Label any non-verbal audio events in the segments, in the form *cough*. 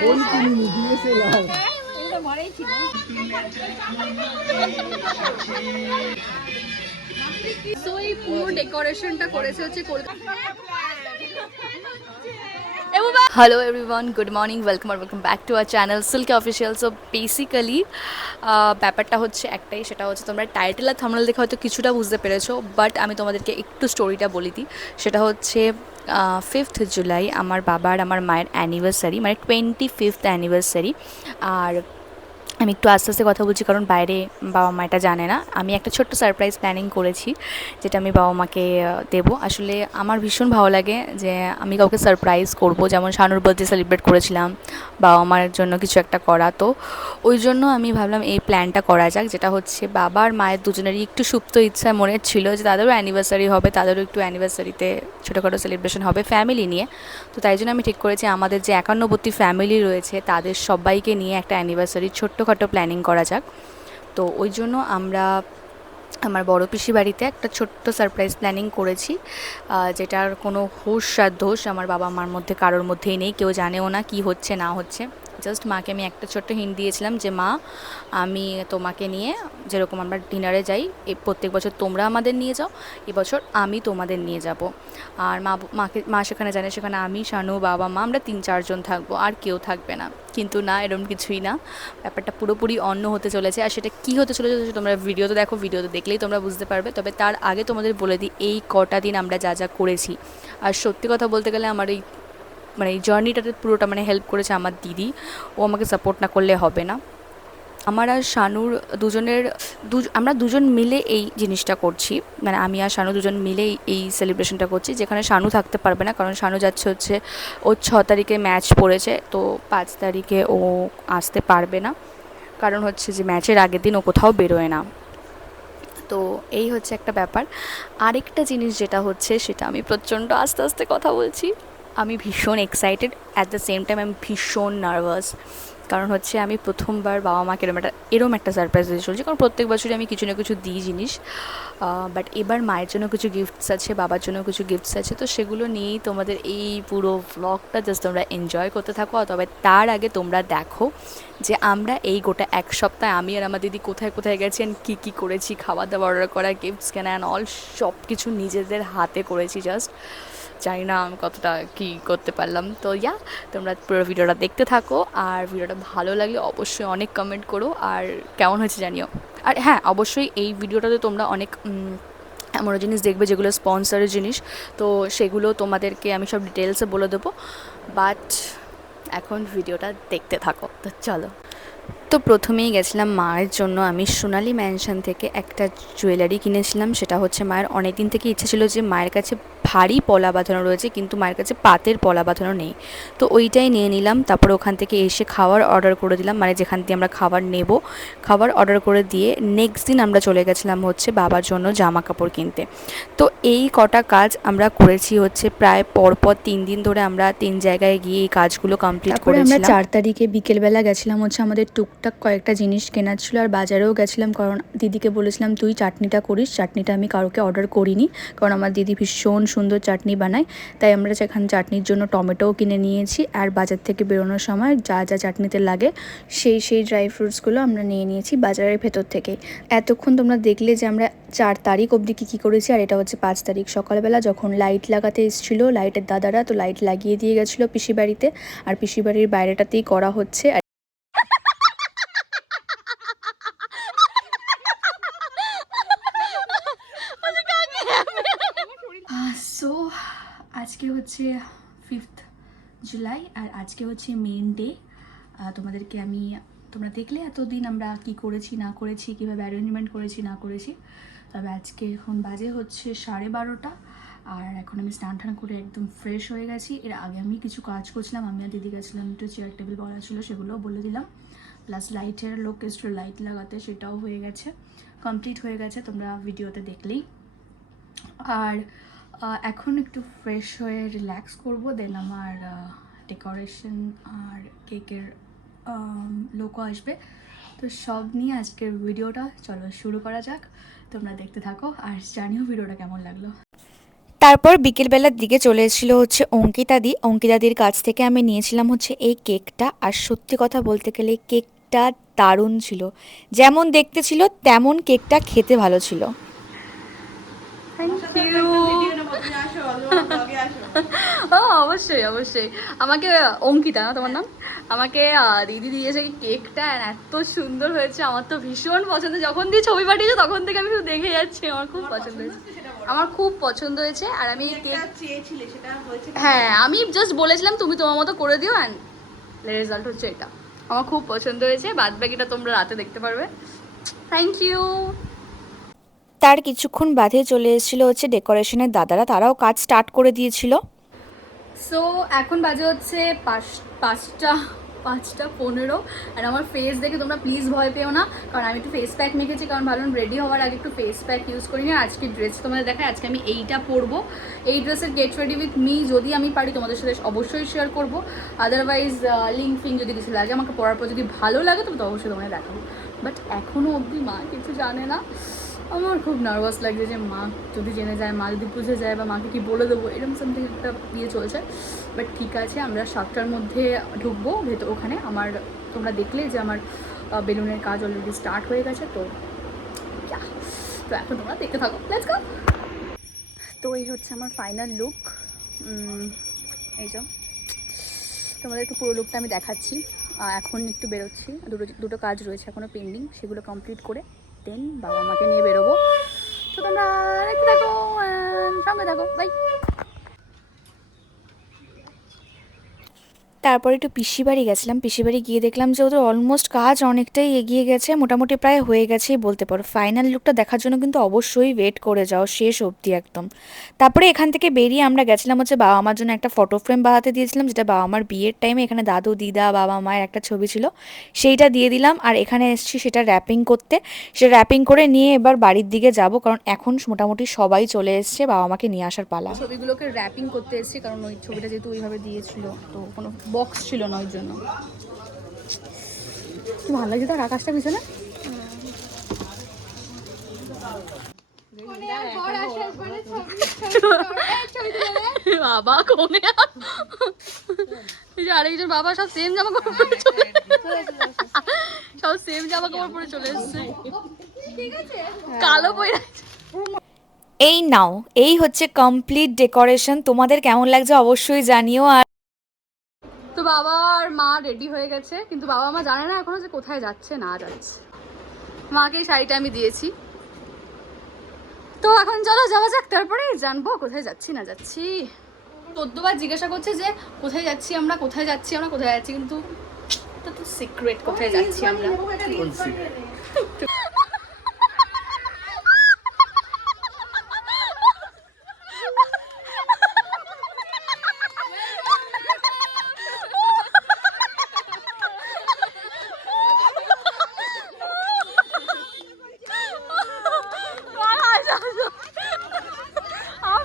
Phone কিনিনি DSLR so এই পুরো ডেকোরেশনটা করেছে হচ্ছে Kolkata. Hello everyone good morning welcome our welcome back to our channel Silk Official so basically ব্যাপারটা হচ্ছে একটাই সেটা হচ্ছে তোমরা টাইটেল আর থামনাল দেখে হয়তো কিছুটা বুঝতে পেরেছ বাট আমি তোমাদেরকে একটু স্টোরিটা বলি দিই। সেটা হচ্ছে ফিফথ জুলাই আমার বাবার আমার মায়ের অ্যানিভার্সারি মানে টোয়েন্টি ফিফথ অ্যানিভার্সারি আর আমি একটু আস্তে আস্তে কথা বলছি, কারণ বাইরে বাবা মা এটা জানে না। আমি একটা ছোট্ট সারপ্রাইজ প্ল্যানিং করেছি, যেটা আমি বাবা মাকে দেবো। আসলে আমার ভীষণ ভালো লাগে যে আমি কাউকে সারপ্রাইজ করব। যেমন শানুর বার্থডে সেলিব্রেট করেছিলাম, বাবা মার জন্য কিছু একটা করা। তো ওই জন্য আমি ভাবলাম এই প্ল্যানটা করা যাক, যেটা হচ্ছে বাবা আর মায়ের দুজনেরই একটু সুপ্ত ইচ্ছা মনে ছিল যে তাদেরও অ্যানিভার্সারি হবে, তাদেরও একটু অ্যানিভার্সারিতে ছোটোখাটো সেলিব্রেশন হবে ফ্যামিলি নিয়ে। তো তাই জন্য আমি ঠিক করেছি, আমাদের যে একান্নবর্তী ফ্যামিলি রয়েছে, তাদের সবাইকে নিয়ে একটা অ্যানিভার্সারি ছোট্টখাটো প্ল্যানিং করা যাক। তো ওই জন্য আমরা আমার বড় পিসি বাড়িতে একটা ছোট্ট সারপ্রাইজ প্ল্যানিং করেছি যেটার কোনো হুশ আর দোষ আমার বাবা মার মধ্যে কারোর মধ্যেই নেই, কেউ জানেও না কি হচ্ছে, না হচ্ছে। জাস্ট মাকে আমি একটা ছোট্ট হিন্ট দিয়েছিলাম যে, মা, আমি তোমাকে নিয়ে যেরকম আমরা ডিনারে যাই প্রত্যেক বছর তোমরা আমাদের নিয়ে যাও এবছর আমি তোমাদের নিয়ে যাব। আর মা মাকে, মা সেখানে জানে, সেখানে আমি, শানু, বাবা, মা, আমরা তিন চারজন থাকব, আর কেউ থাকবে না। কিন্তু না এরকম কিছুই না। ব্যাপারটা পুরোপুরি অন্য হতে চলেছে, আর সেটা কী হতে চলেছে তোমরা ভিডিওতে দেখো ভিডিওতে দেখলেই তোমরা বুঝতে পারবে। তবে তার আগে তোমাদের বলে দিই, এই কটা দিন আমরা যা যা করেছি। আর সত্যি কথা বলতে গেলে আমার এই মানে এই জার্নিটাতে পুরোটা মানে হেল্প করেছে আমার দিদি। ও আমাকে সাপোর্ট না করলে হবে না। আমার আর শানুর দুজনের দু আমরা দুজন মিলে এই জিনিসটা করছি। মানে আমি আর শানু দুজন মিলে এই- সেলিব্রেশনটা করছি, যেখানে শানু থাকতে পারবে না। কারণ শানু যাচ্ছে হচ্ছে ওর ছ তারিখে ম্যাচ পড়েছে। তো পাঁচ তারিখে ও আসতে পারবে না। কারণ হচ্ছে যে ম্যাচের আগের দিন ও কোথাও বেরোয় না। তো এই হচ্ছে একটা ব্যাপার। আরেকটা জিনিস যেটা হচ্ছে, সেটা আমি প্রচণ্ড আস্তে আস্তে কথা বলছি। আমি ভীষণ excited at the same time আমি ভীষণ নার্ভাস কারণ হচ্ছে আমি প্রথমবার বাবা মাকে এরম একটা এরম একটা সারপ্রাইজ দিয়ে চলছি। কারণ প্রত্যেক বছরই আমি কিছু না কিছু দিই জিনিস। বাট এবার মায়ের জন্য কিছু গিফটস আছে, বাবার জন্য কিছু গিফটস আছে। তো সেগুলো নিয়েই তোমাদের এই পুরো ব্লগটা জাস্ট তোমরা এনজয় করতে থাকো। তবে তার আগে তোমরা দেখো যে আমরা এই গোটা এক সপ্তাহে আমি আর আমার দিদি কোথায় কোথায় গেছি অ্যান্ড কী কী করেছি খাবার দাবার অর্ডার করা গিফটস কেনা অ্যান্ড অল সব কিছু নিজেদের হাতে করেছি জাস্ট জানি না আমি কতটা কী করতে পারলাম। তো ইয়া তোমরা পুরো ভিডিওটা দেখতে থাকো আর ভিডিওটা ভালো লাগলে অবশ্যই অনেক কমেন্ট করো আর কেমন হয়েছে জানিও। আর হ্যাঁ অবশ্যই এই ভিডিওটাতে তোমরা অনেক এমন জিনিস দেখবে যেগুলো স্পন্সরের জিনিস। তো সেগুলো তোমাদেরকে আমি সব ডিটেলসে বলে দেবো। বাট এখন ভিডিওটা দেখতে থাকো। তো চলো। তো প্রথমেই গেছিলাম মায়ের জন্য। আমি সোনালি ম্যানশন থেকে একটা জুয়েলারি কিনেছিলাম সেটা হচ্ছে মায়ের অনেক দিন থেকে ইচ্ছা ছিল যে মায়ের কাছে ভারী পলা বাঁধানো রয়েছে কিন্তু মায়ের কাছে পাতের পলা বাঁধানো নেই। তো ওইটাই নিয়ে নিলাম তারপর ওখান থেকে এসে খাওয়ার অর্ডার করে দিলাম মানে যেখান থেকে আমরা খাবার নেব খাবার অর্ডার করে দিয়ে নেক্সট দিন আমরা চলে গেছিলাম হচ্ছে বাবার জন্য জামা কাপড় কিনতে। তো এই কটা কাজ আমরা করেছি হচ্ছে প্রায় পরপর তিন দিন ধরে আমরা তিন জায়গায় গিয়ে এই কাজগুলো কমপ্লিট তারপরে আমরা চার তারিখে বিকেলবেলা গেছিলাম হচ্ছে আমাদের টুকটাক কয়েকটা জিনিস কেনার ছিল আর বাজারেও গেছিলাম কারণ দিদিকে বলেছিলাম, তুই চাটনিটা করিস, চাটনিটা আমি কাউকে অর্ডার করিনি কারণ আমার দিদি ভীষণ সুন্দর চাটনি বানায়। তাই আমরা সেখানে চাটনির জন্য টমেটোও কিনে নিয়েছি আর বাজার থেকে বেরোনোর সময় যা যা চাটনিতে লাগে সেই সেই ড্রাই ফ্রুটসগুলো আমরা নিয়ে নিয়েছি বাজারের ভেতর থেকে। এতক্ষণ তোমরা দেখলে যে আমরা চার তারিখ অবধি কী কী করেছি আর এটা হচ্ছে পাঁচ তারিখ সকালবেলা যখন লাইট লাগাতে এসেছিল লাইটের দাদারা তো লাইট লাগিয়ে দিয়ে গেছিল পিসি বাড়িতে আর পিসি বাড়ির বাইরেটাতেই করা হচ্ছে আর সো আজকে হচ্ছে ফিফথ জুলাই আর আজকে হচ্ছে মেন ডে তোমাদেরকে আমি, তোমরা দেখলে এতদিন আমরা কি করেছি, না করেছি, কীভাবে অ্যারেঞ্জমেন্ট করেছি, না করেছি। তবে আজকে এখন বাজে হচ্ছে সাড়ে বারোটা, আর এখন আমি স্নান টান করে একদম ফ্রেশ হয়ে গেছি। এর আগে আমি কিছু কাজ করছিলাম, আমি আর দিদি গেছিলাম, একটু চেয়ার টেবিল বলা ছিল, সেগুলোও বলে দিলাম। প্লাস লাইটের লোকেস্ট্রো লাইট লাগাতে, সেটাও হয়ে গেছে কমপ্লিট হয়ে গেছে, তোমরা ভিডিওতে দেখলেই। আর এখন একটু ফ্রেশ হয়ে রিল্যাক্স করব দেন আমার ডেকোরেশন আর কেকের লোকও আসবে। তো সব নিয়ে আজকের ভিডিওটা চলো শুরু করা যাক। তোমরা দেখতে থাকো আর জানিও ভিডিওটা কেমন লাগল। তারপর বিকেলবেলার দিকে চলে এসেছিল হচ্ছে অঙ্কিতাদি অঙ্কিতাদির কাছ থেকে আমি নিয়েছিলাম হচ্ছে এই কেকটা আর সত্যি কথা বলতে গেলে কেকটা দারুণ ছিল। যেমন দেখতে ছিল তেমন কেকটা খেতে ভালো ছিল। থ্যাংক ইউ ও অবশ্যই অবশ্যই। আমাকে অঙ্কিতা না তোমার নাম? আমাকে দিদি দিয়েছে কেকটা এত সুন্দর হয়েছে। আমার তো ভীষণ পছন্দ। যখন দিয়ে ছবি পাঠিয়েছে তখন থেকে আমি শুধু দেখে যাচ্ছি আমার খুব পছন্দ হয়েছে। আমার খুব পছন্দ হয়েছে আর আমি কেক হ্যাঁ আমি জাস্ট বলেছিলাম তুমি তোমার মতো করে দিও অ্যান্ড রেজাল্ট হচ্ছে এটা। আমার খুব পছন্দ হয়েছে বাদ বাকিটা তোমরা রাতে দেখতে পারবে। থ্যাংক ইউ তার কিছুক্ষণ বাদে চলে এসেছিল হচ্ছে ডেকোরেশনের দাদারা, তারাও কাজ স্টার্ট করে দিয়েছিল। সো এখন বাজে হচ্ছে পাঁচ, পাঁচটা পাঁচটা পনেরো আর আমার ফেস দেখে তোমরা প্লিজ ভয় পেও না, কারণ আমি একটু ফেস প্যাক মেখেছি, কারণ ভাবলাম রেডি হওয়ার আগে একটু ফেস প্যাক ইউজ করি না আজকে ড্রেস তোমাদের দেখায় আজকে আমি এইটা পরবো। এই ড্রেসের গেট রেডি উইথ মি যদি আমি পারি, তোমাদের সাথে অবশ্যই শেয়ার করব। আদারওয়াইজ লিঙ্ক ফিঙ্ক যদি কিছু লাগে, আমাকে পরার পর যদি ভালো লাগে তবে তো অবশ্যই তোমাদের দেখাবো। বাট এখনও অবধি মা কিছু জানে না। আমার খুব নার্ভাস লাগছে যে মা যদি জেনে যায়, মা যদি বুঝে যায় বা মাকে কি বলে দেবো, এরকম সামথিং একটা ইয়ে চলছে। বাট ঠিক আছে, আমরা সাতটার মধ্যে ঢুকবো, ভেতর ওখানে। আমার, তোমরা দেখলে যে আমার বেলুনের কাজ অলরেডি স্টার্ট হয়ে গেছে, তো তো এখন তোমরা দেখতে থাকো। তো এই হচ্ছে আমার ফাইনাল লুক এই যে, তোমাদের একটু পুরো লুকটা আমি দেখাচ্ছি। এখন একটু বেরোচ্ছি। দুটো দুটো কাজ রয়েছে এখনও পেন্ডিং সেগুলো কমপ্লিট করে দেন বাবা মাকে নিয়ে বেরোবো। তো তোমরা দেখতে থাকো সঙ্গে থাকো বাই তারপর একটু পিসি বাড়ি গেছিলাম। পিসি বাড়ি গিয়ে দেখলাম যে ওদের অলমোস্ট কাজ অনেকটাই এগিয়ে গেছে। মোটামুটি প্রায় হয়ে গেছেই বলতে পারো। ফাইনাল লুকটা দেখার জন্য কিন্তু অবশ্যই ওয়েট করে যাও, শেষ অবধি একদম। তারপরে এখান থেকে বেরিয়ে আমরা গেছিলাম হচ্ছে বাবা মার জন্য একটা ফটো ফ্রেম বাড়াতে দিয়েছিলাম, যেটা বাবা মার বিয়ের টাইমে এখানে দাদু, দিদা, বাবা মায়ের একটা ছবি ছিল। সেইটা দিয়ে দিলাম আর এখানে এসেছি সেটা র্যাপিং করতে। সেটা র্যাপিং করে নিয়ে এবার বাড়ির দিকে যাব, কারণ এখন মোটামুটি সবাই চলে এসছে, বাবা মাকে নিয়ে আসার পালা। ছবিগুলোকে র্যাপিং করতে এসেছি, কারণ ওই ছবিটা যেহেতু ওইভাবে দিয়েছিল, তো কোনো বক্স ছিল না ওই জন্য। কি ভালো লাগছে তার আকাশটা পিছনে? *laughs* বাবা কমে এই যে আরেকজন বাবা সব সেম জামা কাপড় পরে চলে সব সেম জামা কাপড় পরে চলে এসছে। কালো পরে এই নাও এই হচ্ছে কমপ্লিট ডেকোরেশন তোমাদের কেমন লাগছে অবশ্যই জানিও আর তো বাবা আর মা রেডি হয়ে গেছে, কিন্তু বাবা মা জানে না এখনও যে কোথায় যাচ্ছে, না যাচ্ছে। মাকে এই শাড়িটা আমি দিয়েছি। তো এখন চলো যাওয়া যাক, তারপরে জানব কোথায় যাচ্ছি, না যাচ্ছি। চোদ্দবার জিজ্ঞাসা করছে যে, কোথায় যাচ্ছি আমরা, কোথায় যাচ্ছি আমরা, কোথায় যাচ্ছি, কিন্তু সিক্রেট কোথায় যাচ্ছি আমার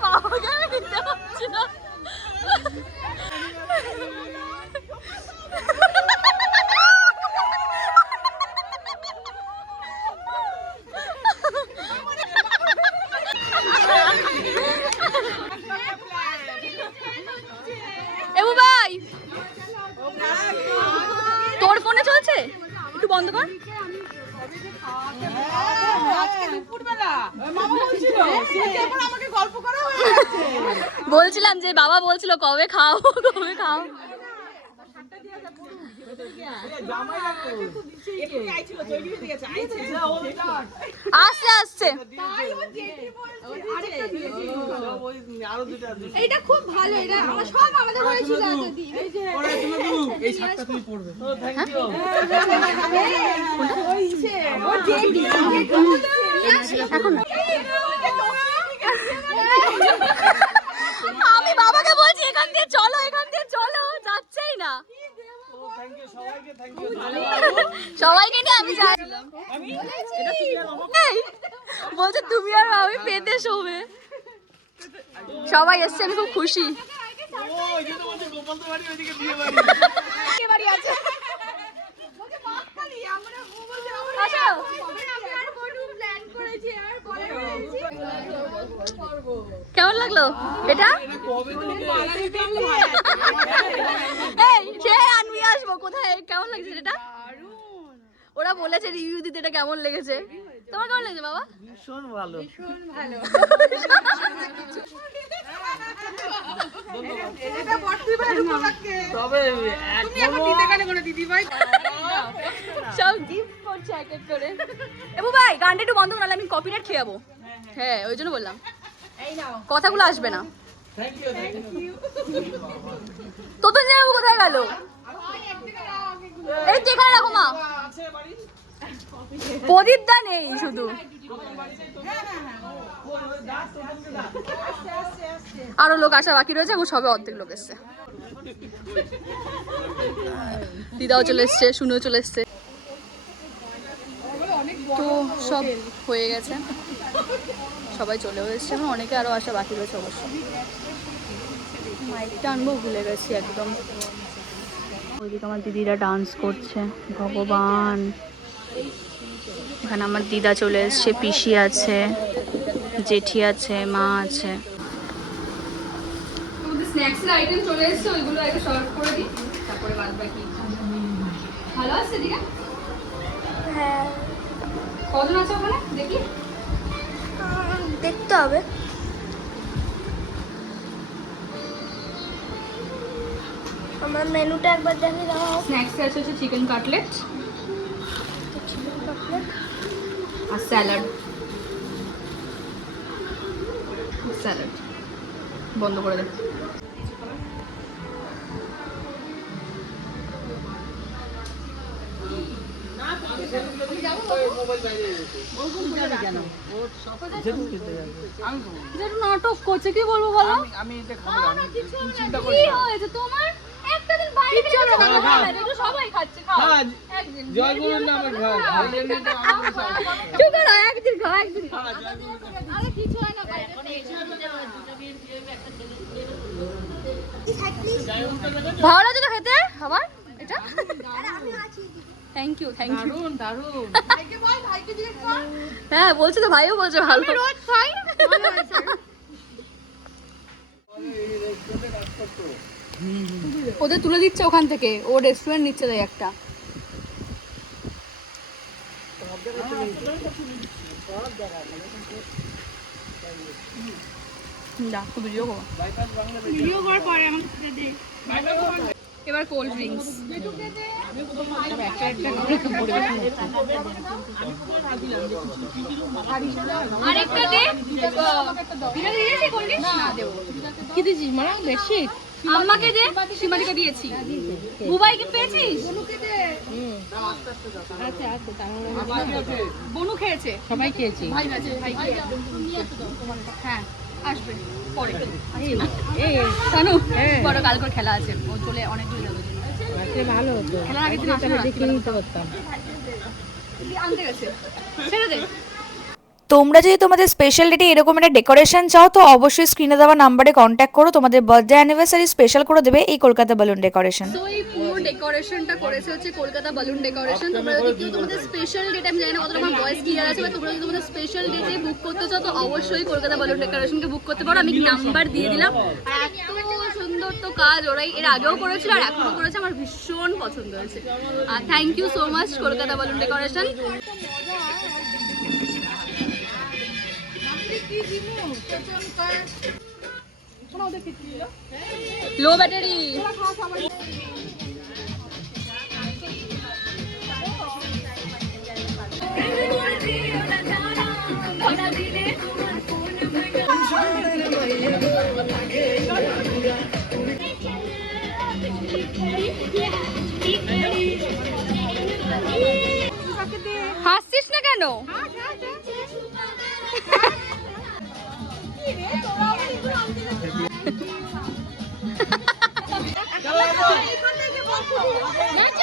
বাবাকে আমি নিতে পারছি না এবু ভাই তোর ফোনে চলছে একটু বন্ধ কর। বলছিলাম যে বাবা বলছিল কবে খাও কবে খাও। আসছে আসছে। এটা খুব ভালো এটা আমার সব আমাদের ঘরে ছিল এই যে এই শার্টটা তুমি পরবে। হইছে, ও টেডি, এখন আমি বাবাকে বলছি এখান দিয়ে চলো এখান দিয়ে চলো যাচ্ছেই না। সবাইকে নিয়ে আমি যাচ্ছিলাম *laughs* বলছে তুমি আর আমি পেতে শোবে। সবাই এসছে আমি খুব খুশি। আসো। কেমন লাগল? এটা? এই সে আনবি আসব কোথায়? কেমন লাগছে এটা ওরা বলেছে রিভিউ দিতে এটা কেমন লেগেছে? তোমার কেমন লেগেছে বাবা? ভীষণ ভালো। তবে সব গিফট করছে এক এক করে। এবু ভাই গানটা একটু বন্ধ করলে আমি কপিরাইট খেয়ে যাব হ্যাঁ ওই জন্য বললাম। কথাগুলো আসবে না। তো তো যাব কোথায় গেল? এই তো এখানে রাখো মা। প্রদীপ দা নেই শুধু। আরও লোক আসা বাকি রয়েছে এবং সবে অর্ধেক লোক এসছে। দিদাও চলে এসছে শুনেও চলে এসছে। তো সব হয়ে গেছে। সবাই চলেও এসছে এবং অনেকে আরও আসা বাকি রয়েছে অবশ্য। মাইকটা আনব, ভুলে গেছি একদম। ওইদিকে আমার দিদিরা ডান্স করছে, ভগবান। এখানে আমার দিদা চলে এসছে, পিসি আছে, জেঠি আছে, মা আছে। হ্যাঁ। কজন আছে ওখানে? দেখি। দেখতে হবে। আমার মেনুটা একবার দেখে দাও স্ন্যাক্সে আছে হচ্ছে চিকেন কাটলেট আর স্যালাড স্যালাড বন্ধ করে দে। নাটক করছে কি বলব বলো আমি আমি ভালো এটা? তো আমি খেতে আমার এটা থ্যাংক ইউ থ্যাংক ইউ হ্যাঁ বলছে তো ভাইও বলছে ভালো। রোজ খাই। ওদের তুলে দিচ্ছে ওখান থেকে। ও রেস্টুরেন্ট নিচ্ছে তাই একটা। ভিডিও করো। ভিডিও করার পরে আমাকে দে। এবার কোল্ড ড্রিঙ্কস কি দিয়েছিস মানে আম্মাকে দে। সীমাটিকে দিয়েছি। বুবাইকে পেয়েছিস? বনু খেয়েছে। সবাই খেয়েছে। ভাই। হ্যাঁ। আসবে পরে। শানু বড় কাল করে খেলা আছে। ও চলে অনেক দূর যাবে। ভালো হতো। খেলার আগে দিন আসে দেখে নিতে পারতাম। আনতে গেছে। ছেড়ে দে। তোমরা যদি তোমাদের স্পেশাল ডেটে এরকম একটা ডেকোরেশন চাও তো অবশ্যই স্ক্রিনে দেওয়া নাম্বারে কন্ট্যাক্ট করো। তোমাদের বার্থডে অ্যানিভার্সারি স্পেশাল করে দেবে এই কলকাতা বেলুন ডেকোরেশন ডেকোরেশনটা করেছে হচ্ছে কলকাতা বালুন ডেকোরেশন তোমরা যদি কেউ তোমাদের স্পেশাল ডেট আমি জানি না কতটা আমার ভয়েস ক্লিয়ার আছে বা তোমরা যদি তোমাদের স্পেশাল ডেটে বুক করতে চাও তো অবশ্যই কলকাতা বালুন ডেকোরেশনকে বুক করতে পারো। আমি নাম্বার দিয়ে দিলাম। আর এত সুন্দর তো কাজ ওরাই এর আগেও করেছিল আর এখনও করেছে আমার ভীষণ পছন্দ হয়েছে। আর thank you so much Kolkata balloon decoration low battery হাসছিস না কেন না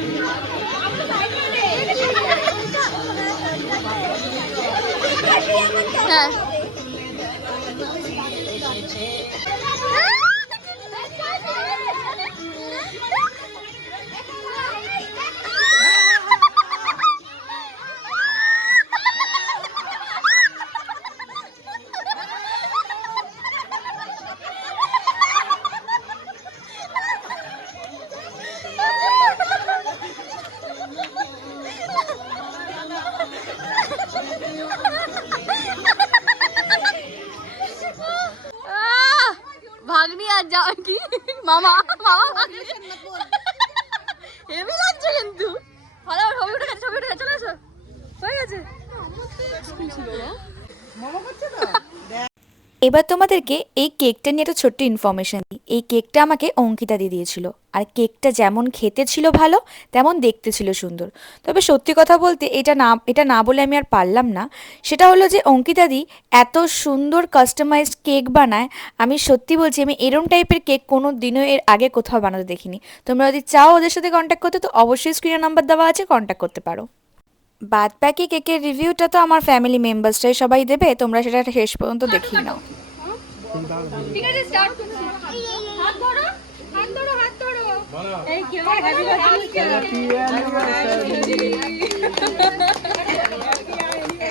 你 এবার তোমাদেরকে এই কেকটা নিয়ে একটা ছোট্ট ইনফরমেশন দিই। এই কেকটা আমাকে অঙ্কিতা দিয়ে দিয়েছিল। আর কেকটা যেমন খেতে ছিল ভালো তেমন দেখতে ছিল সুন্দর। তবে সত্যি কথা বলতে এটা না এটা না বলে আমি আর পারলাম না। সেটা হলো যে অঙ্কিতা দি এত সুন্দর কাস্টমাইজড কেক বানায় আমি সত্যি বলছি আমি এরম টাইপের কেক কোনো দিনও এর আগে কোথাও বানাতে দেখিনি। তোমরা যদি চাও ওদের সাথে কন্ট্যাক্ট করতে তো অবশ্যই স্ক্রিনে নাম্বার দেওয়া আছে কন্ট্যাক্ট করতে পারো। বাদ বাকি কেকের রিভিউটা তো আমার ফ্যামিলি মেম্বার্সটাই সবাই দেবে তোমরা সেটা শেষ পর্যন্ত দেখিয়ে নাও। ঠিক আছে স্টার্ট করছি। হাত ধরো হাত ধরো হাত ধরো। এই কি হ্যাপি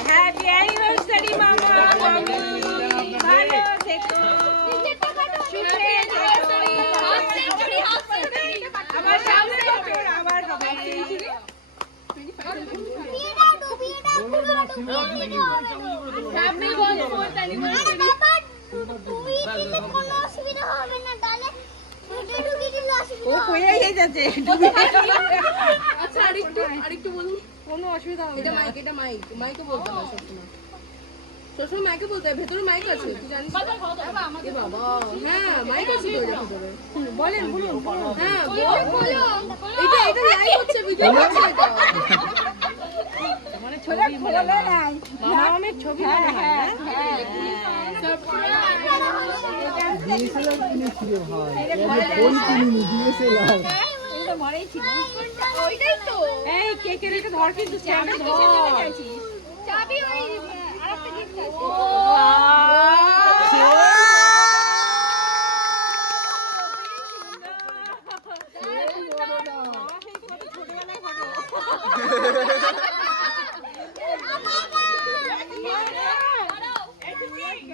হ্যাপি অ্যানিভার্সারি মামা মামি ভালো থেকো সুখে থেকো আবার সামনে বছর আবার হবে হ্যাপি ফোর্থ অ্যানিভার্সারি ও কইয়া যাচ্ছে আচ্ছা আরেকটু আরেকটু বলুন কোনো অসুবিধা হবে এটা মাইক এটা মাইক মাইকে বলতে হবে সবসময়। সবসময় মাইকে বলতে হবে ভেতরে মাইক আছে তুই জানিস? বাবা হ্যাঁ মাইক আছে তো এটার ভেতরে। বলেন বলুন হ্যাঁ বল এটা এটা লাইভ হচ্ছে ভিডিও হচ্ছে এটা। মানে ছবি মনে মামা আমার ছবি মনে হয় না এই কেকের এটা ধর কিন্তু চাবি ধর। চাবি ওই আরেকটা গিফট আছে। *laughs*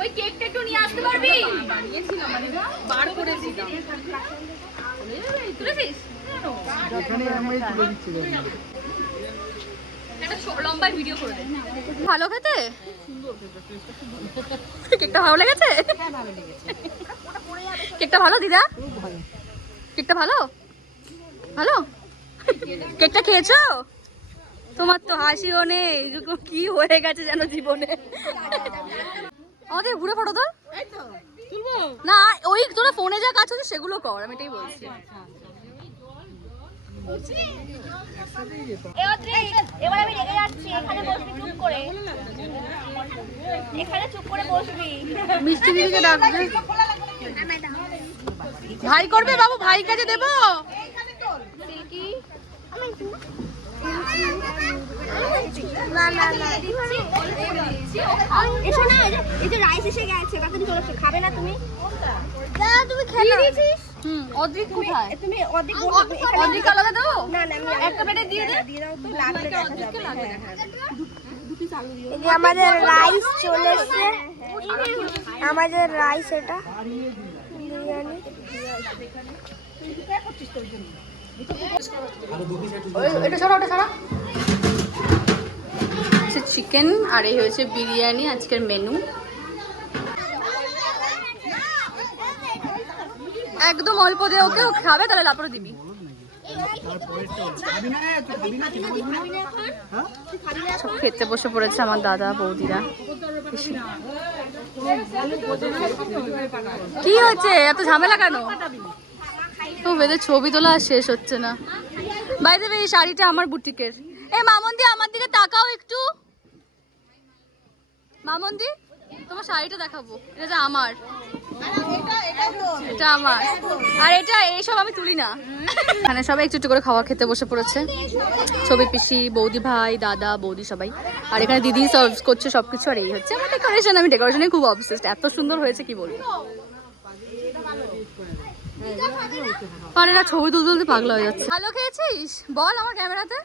ওই কেকটা একটু নিয়ে আসতে পারবি? বার করেছিলাম তুলেছিস? একটা ছো- লম্বা ভিডিও করে ভালো খেতে? কেকটা ভালো লেগেছে? কেকটা ভালো দিদা? কেকটা ভালো? ভালো? কেকটা খেয়েছো? তোমার তো হাসিও নেই। কি হয়ে গেছে যেন জীবনে? আমাদের ঘুরে ফটো তো? না ওই তোরা ফোনে যা কাজ হচ্ছে সেগুলো কর আমি এটাই বলছি। এবার আমি রেগে যাচ্ছি এখানে বসবি চুপ করে। এখানে চুপ করে বসবি। মিষ্টি দিদিকে ডাকবে ভাই করবে বাবু ভাই কাছে দেবো। না না না। এসো না এই যে- রাইস এসে গেছে চলে খাবে না তুমি। তুমি খেয়ে দিয়েছিস? হুম অদ্রিক কোথায়? তুমি অর্ধেক অদ্রিক আলাদা দেবো না না আমি একটা পেটে দিয়ে দে। দিয়ে দাও তো লাগলে দেখা যাবে। এই আমাদের রাইস চলে এসেছে। আমাদের রাইস এটা। বিরিয়ানি। এটা ছাড়া ওটা ছাড়া। চিকেন আর এই হয়েছে বিরিয়ানি আজকের মেনু একদম অল্প দে, ওকে ও খাবে, তাহলে তারপরে দিবি। সব খেতে বসে পড়েছে আমার দাদা, বৌদিরা। কি হচ্ছে এত ঝামেলা কেন? ও বেদের ছবি তোলা শেষ হচ্ছে না। বাইরে এই শাড়িটা আমার বুটিকের। এ, মামন্দি, আমার দিকে তাকাও একটু। মামন্দি, তোমার শাড়িটা দেখাবো। এটা আমার। এটা আমার। আর এটা এইসব আমি তুলি না। এখানে সবাই একটু একটু করে খাওয়া খেতে বসে পড়েছে। ছবি পিসি বৌদি ভাই দাদা বৌদি সবাই। আর এখানে দিদি সার্ভ করছে সবকিছু আর এই হচ্ছে আমার ডেকোরেশন আমি ডেকোরেশনে খুব অবসেসড এত সুন্দর হয়েছে কি বলব? আর এরা ছবি তুলতে তুলতে পাগলা হয়ে যাচ্ছে। ভালো খেয়েছিস? বল আমার ক্যামেরাতে।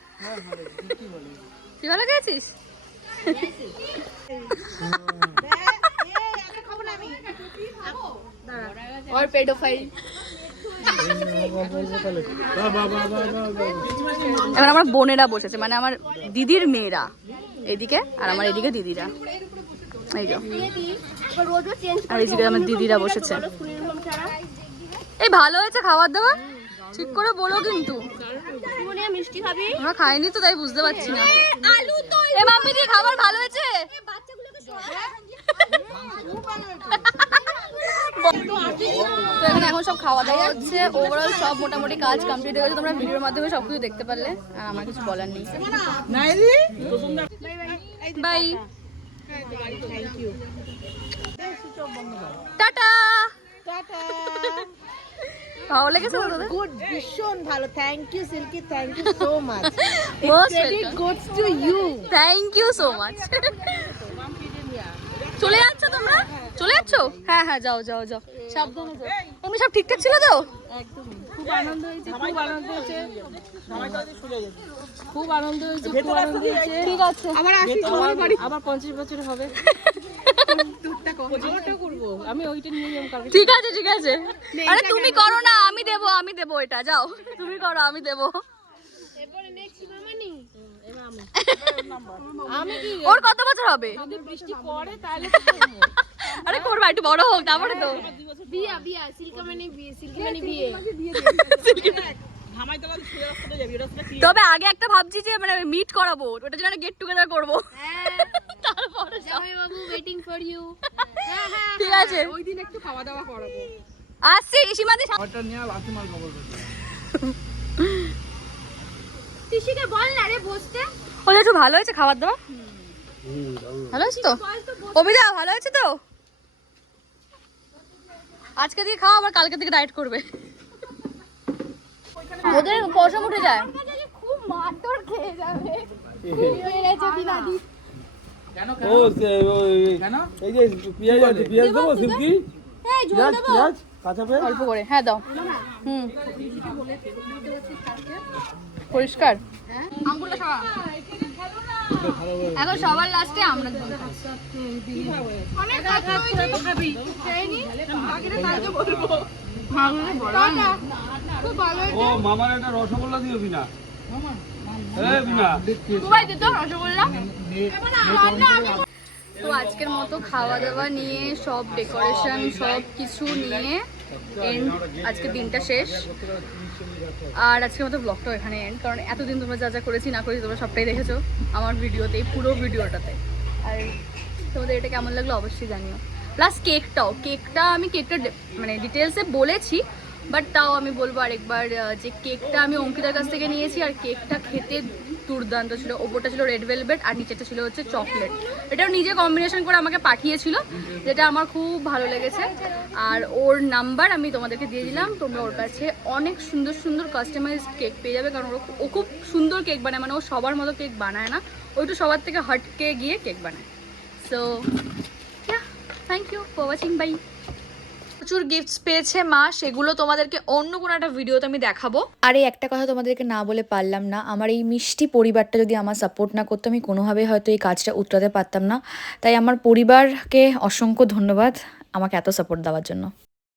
তুই ভালো খেয়েছিস? और पेडोफाइल এবার আমার বোনেরা বসেছে মানে আমার দিদির মেয়েরা এদিকে আর আমার এদিকে দিদিরা এই যো রোজ রোজ চেঞ্জ আর এদিকে আমার দিদিরা বসেছে এই ভালো হয়েছে খাবার দাবার ঠিক করে বলো কিন্তু মনে মিষ্টি খাবি আমরা খাইনি তো তাই বুঝতে পারছি না আলু তো এ মাম্পি দি খাবার ভালো হয়েছে বাচ্চাগুলোকে তো এখানে এখন সব খাওয়া দাওয়া হচ্ছে। ওভারঅল সব মোটামুটি কাজ কমপ্লিট হয়ে গেছে। তোমরা ভিডিওর মাধ্যমে সব কিছু দেখতে পারলে আর আমার কিছু বলার নেই। বাই টাটা ভালো লেগেছে তোদের? গুড ভীষণ ভালো। Thank you Silky thank you so much most credit to you thank you so much চলে যাচ্ছ তোমরা? চলে যাচ্ছ? হ্যাঁ হ্যাঁ যাও যাও যাও। সাবধানে যাও। এমনি সব ঠিকঠাক ছিল তো? খুব আনন্দ হয়েছে খুব আনন্দ হয়েছে। খুব আনন্দ হয়েছে খুব আনন্দ হয়েছে। ঠিক আছে। আবার আসি তোমার বাড়ি? আবার পঞ্চাশ বছর হবে। আমি ওইটা নিয়ে কালকে। ঠিক আছে ঠিক আছে। আরে তুমি করো না আমি দেবো আমি দেবো এটা যাও। তুমি করো আমি দেবো। আমি *laughs* ওর কত বছর হবে? যদি বৃষ্টি করে তাহলে *laughs* আরে করবা একটু বড় হোক তারপরে তো। বিয়া বিয়া সিল্কা মানে বিয়ে সিল্কা মানে বিয়ে। তবে আগে একটা ভাবছি যে মানে মিট করাবো ওটা জন্য গেট টুগেদার করব। তারপরে বাবু ওয়েটিং ফর ইউ ঠিক আছে। ওই দিন একটু খাওয়া দাওয়া করাবো। আসছি সীমাদি খাবারটা নিয়ে লাথি মার খবর তিশিকে বল না রে বসতে। একটু ভালো হয়েছে খাবার দাবার? ভালো হয়েছে তো? কবিতা, ভালো হয়েছে তো? আজকে দিয়ে খাও, আবার কালকে থেকে ডায়েট করবে। ওদের পশম উঠে যায়। আছে অল্প করে হ্যাঁ দাও। পরিষ্কার? এখন সবার লাস্টে আমরা অনেক কথা খাবি। খেয়ে ও মামার একটা রসগোল্লা দিও বিনা। এই বিনা। খুবাই দিত রসগোল্লা। তো আজকের মতো খাওয়া দাওয়া নিয়ে সব ডেকোরেশন সব কিছু নিয়ে আজকে দিনটা শেষ। আর আজকে আমাদের ব্লগটাও এখানে এন্ড কারণ এতদিন তোমরা যা যা করেছি, না করেছি, তোমরা সবটাই দেখেছ আমার ভিডিওতে, এই পুরো ভিডিওটাতে। আর তোমাদের এটা কেমন লাগল অবশ্যই জানিও। প্লাস কেকটাও কেকটা আমি কেকটা মানে ডিটেলসে বলেছি বাট তাও আমি বলব আরেকবার যে কেকটা আমি অঙ্কিতার কাছ থেকে নিয়েছি, আর কেকটা খেতে দুর্দান্ত ছিল। ওপরটা ছিল রেড ভেলভেট আর নিচেটা ছিল হচ্ছে চকলেট এটাও নিজে কম্বিনেশন করে আমাকে পাঠিয়েছিল, যেটা আমার খুব ভালো লেগেছে। আর ওর নাম্বার আমি তোমাদেরকে দিয়ে দিলাম, তোমরা ওর কাছে অনেক সুন্দর সুন্দর কাস্টমাইজড কেক পেয়ে যাবে, কারণ ও- খুব সুন্দর কেক বানায় মানে ও সবার মতো কেক বানায় না, ও একটু সবার থেকে হটকে গিয়ে কেক বানায়। So thank you for watching bye প্রচুর গিফটস পেয়েছে মা, সেগুলো তোমাদেরকে অন্য কোনো একটা ভিডিওতে আমি দেখাবো। আর এই একটা কথা তোমাদেরকে না বলে পারলাম না। আমার এই মিষ্টি পরিবারটা যদি আমার সাপোর্ট না করতো, আমি কোনোভাবে হয়তো এই কাজটা উতরাতে পারতাম না। তাই আমার পরিবারকে অসংখ্য ধন্যবাদ আমাকে এত সাপোর্ট দেওয়ার জন্য।